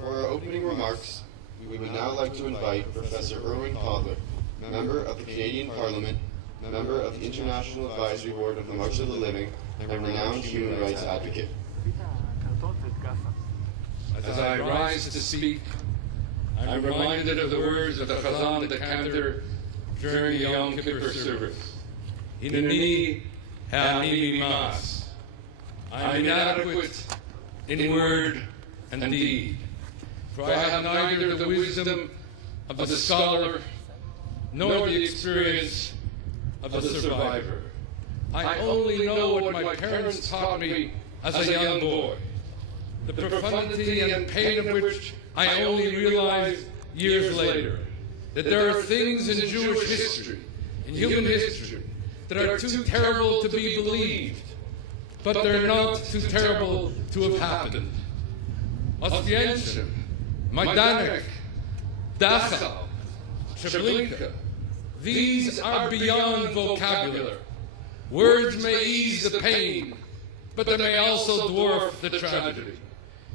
For our opening remarks, we would now like to invite Professor Irwin Cotler, member of the Canadian Parliament, member of the International Advisory Board of the March of the Living, and renowned human rights advocate. As I rise to speak, I'm reminded of the words of the Chazan decanter during the Yom Kippur service. Hineni ha'ani mimas. I'm inadequate in word and deed, for I have neither the wisdom of the scholar nor the experience of the survivor. I only know what my parents taught me as a young boy, the profundity and pain of which I only realized years later, that there are things in Jewish history, in human history, that are too terrible to be believed, but they're not too terrible to have happened. Oswiecim, Majdanek, Dachau, Treblinka, these are beyond vocabulary. Words may ease the pain, but they may also dwarf the tragedy.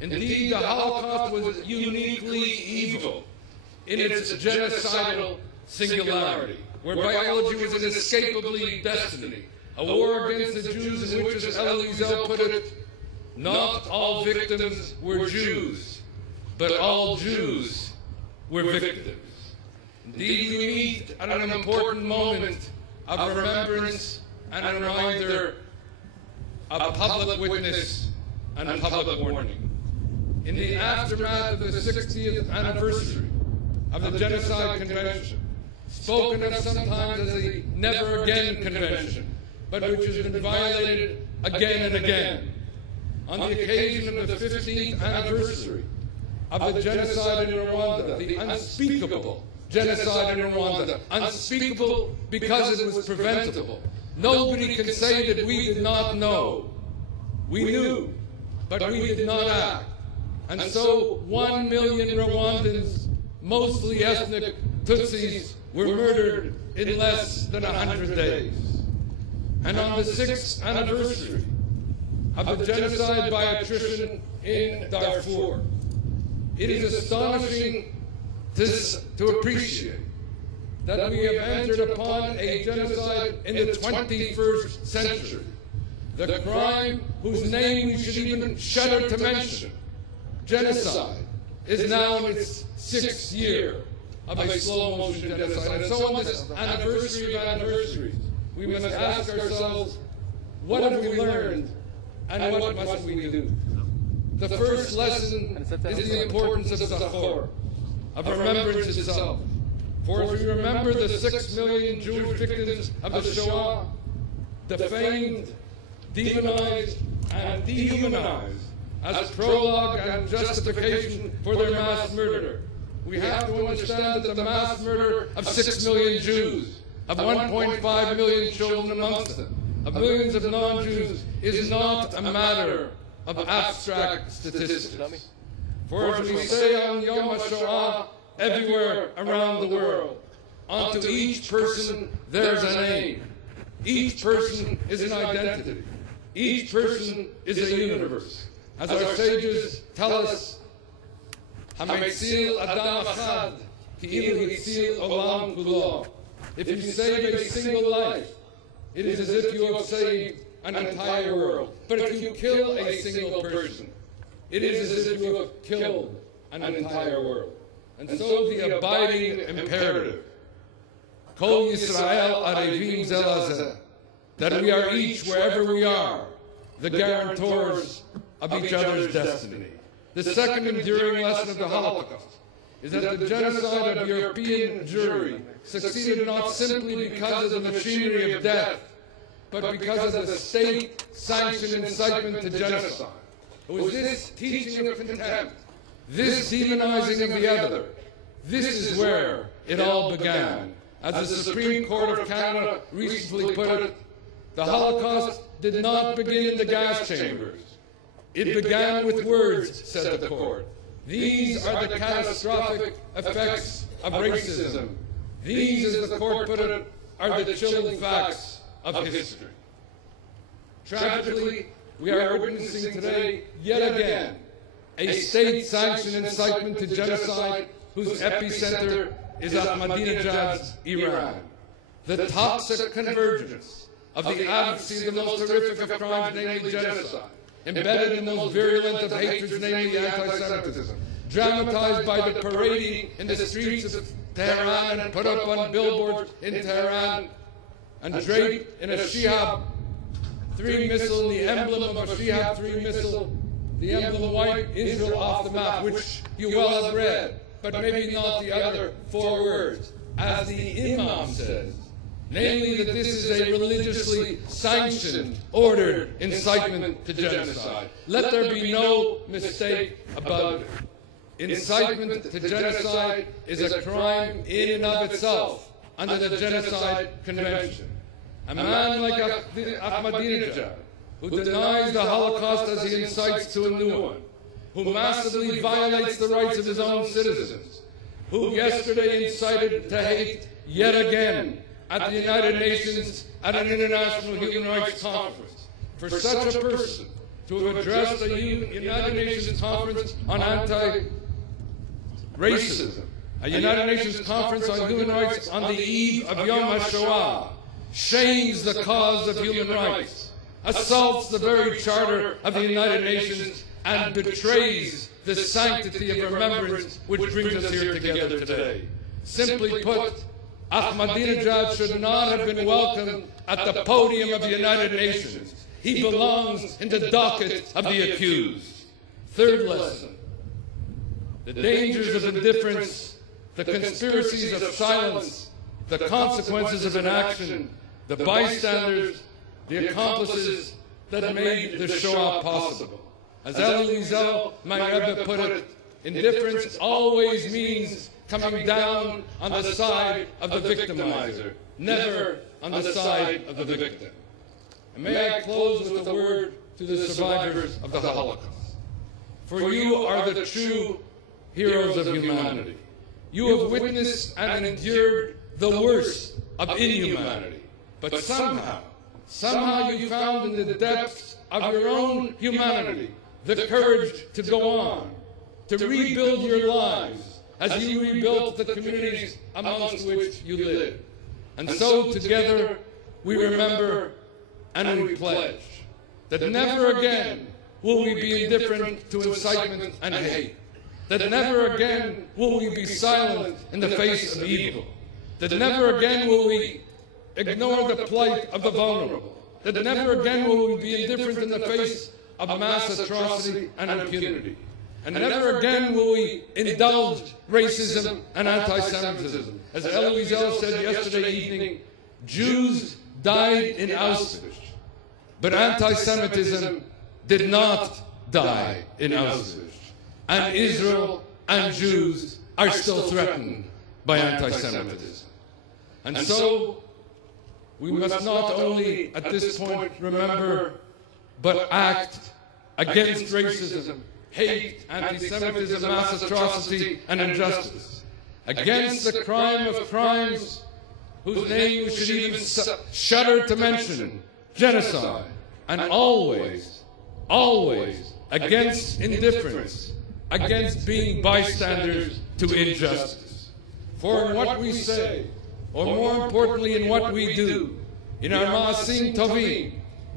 Indeed, the Holocaust was uniquely evil in its genocidal singularity, where biology was inescapably destiny, a war against the Jews in which, as Elie Wiesel put it, not all victims were Jews, but all Jews were victims. Indeed, we meet at an important moment of remembrance and a reminder, of public witness and public warning. In the aftermath of the 60th anniversary of the Genocide Convention, spoken of sometimes as the Never Again Convention, but which has been violated again and again, on the occasion of the 15th anniversary of the genocide in Rwanda, the unspeakable genocide in Rwanda, unspeakable because it was preventable. Nobody can say that we did not know. We knew, but we did not act. And so 1 million Rwandans, mostly ethnic Tutsis, were murdered in less than 100 days. And on the 6th anniversary of the genocide by attrition in Darfur, it is astonishing to appreciate that we have entered upon a genocide in the 21st century. The crime whose name we should even shudder to mention, genocide, is now in its 6th year of a slow-motion genocide. And so on this anniversary of anniversaries, we must ask ourselves, what have we learned and what must we do? The first lesson is the importance of Zachor, of remembrance itself. For if we remember the 6 million Jewish victims of the Shoah, defamed, demonized, and dehumanized as prologue and justification for their mass murder, we have to understand that the mass murder of 6 million Jews, of 1.5 million children amongst them, of millions of non-Jews, is not a matter of abstract statistics. For as we say on Yom HaShoah, everywhere around the world, unto each person there's a name. Each person is an identity. Each person is a universe. As our sages tell us, Hametzil Adam Achad, Ki'ilu Hitzil Olam Kulo. If you save a single life, it is as if you have saved an entire world. But if you kill a single person, it is as if you have killed an entire world. And so the abiding imperative, Kol Yisrael Arevim Zel Hazeh, that we are each, wherever we are, the guarantors of each other's destiny. The second enduring lesson of the Holocaust is that the genocide of European Jewry succeeded not simply because of the machinery of death, but because of the state-sanctioned incitement to genocide. It was this teaching of contempt, this demonizing of the other, this is where it all began. As the Supreme Court of Canada recently put it, the Holocaust did not begin in the gas chambers. It began with words, said the court. These are the catastrophic effects of racism. These, as the court put it, are the chilling facts of history. Tragically, we are witnessing today, yet again, a state-sanctioned incitement to genocide whose epicenter is Ahmadinejad's Iran. The toxic convergence of the advocacy of the most horrific of crimes, namely genocide, embedded in the most virulent of hatreds, namely anti-Semitism, dramatized by the parading in the streets of Tehran and put up on billboards in Tehran and draped in a Shihab 3 missile, the emblem of a Shihab 3 missile, the emblem white Israel off the map, which you well have read, but maybe not the other 4 words. As the Imam says, namely that this is a religiously sanctioned, ordered incitement to genocide. Let there be no mistake about it. Incitement to genocide is a crime in and of itself under the Genocide Convention. A man like Ahmadinejad, who denies the Holocaust as he incites to a new one, who massively violates the rights of his own citizens, who yesterday incited to hate yet again at the United Nations at an international human rights conference. For such a person to have addressed the United Nations conference on anti-racism, a United Nations conference on human rights on the eve of Yom HaShoah, shames the cause of human rights, assaults the very charter of the United Nations, and betrays the sanctity of remembrance which brings us here together today. Simply put, Ahmadinejad should not have been welcomed at the podium of the United Nations. He belongs in the docket of the accused. Third lesson: the dangers of indifference, the conspiracies of silence, the consequences of inaction, the bystanders, the accomplices that made the Shoah possible. As Elie Wiesel, my Rebbe, put it, indifference always means coming down on the side of the victimizer, never on the side of the victim. And may I close with a word to the survivors of the Holocaust. For you are the true heroes of humanity. You have witnessed and endured the worst of inhumanity. But somehow you found in the depths of your own humanity the courage to go on, to rebuild your lives as you rebuilt the communities amongst which you live. And so together we remember and we pledge that never again will we be indifferent to incitement and hate, that never again will we be silent in the face of evil, that never again will we ignore the plight of the vulnerable, that never again will we be indifferent in the face of mass atrocity and impunity. And never again will we indulge racism and anti-Semitism. As Elie Wiesel said yesterday evening, Jews died in Auschwitz, but anti-Semitism did not die in Auschwitz. And Israel and Jews are still threatened by anti-Semitism. And so we must not only at this point remember, but act against racism, hate, anti-Semitism, mass atrocity, and injustice, against the crime of crimes whose name we should even shudder to mention, genocide, and always, always against indifference, against being bystanders to injustice. For in what we say, or more importantly in what we do, in our ma'asim tovim,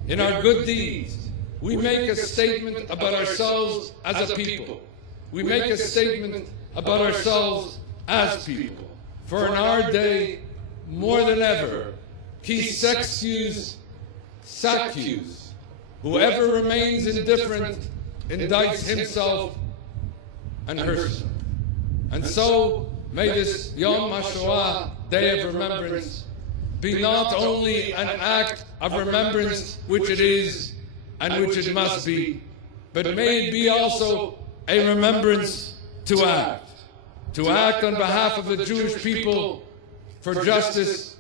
in our good deeds, we make a statement about ourselves as a people. We make a statement about ourselves as people. For in our day, more than ever, qui s'excuse, s'accuse. Whoever remains indifferent indicts himself and herself. And so, may this Yom HaShoah, Day of Remembrance, be not only an act of remembrance, which it is, and which it must be, but may it be also a remembrance to act on behalf of the Jewish people for justice,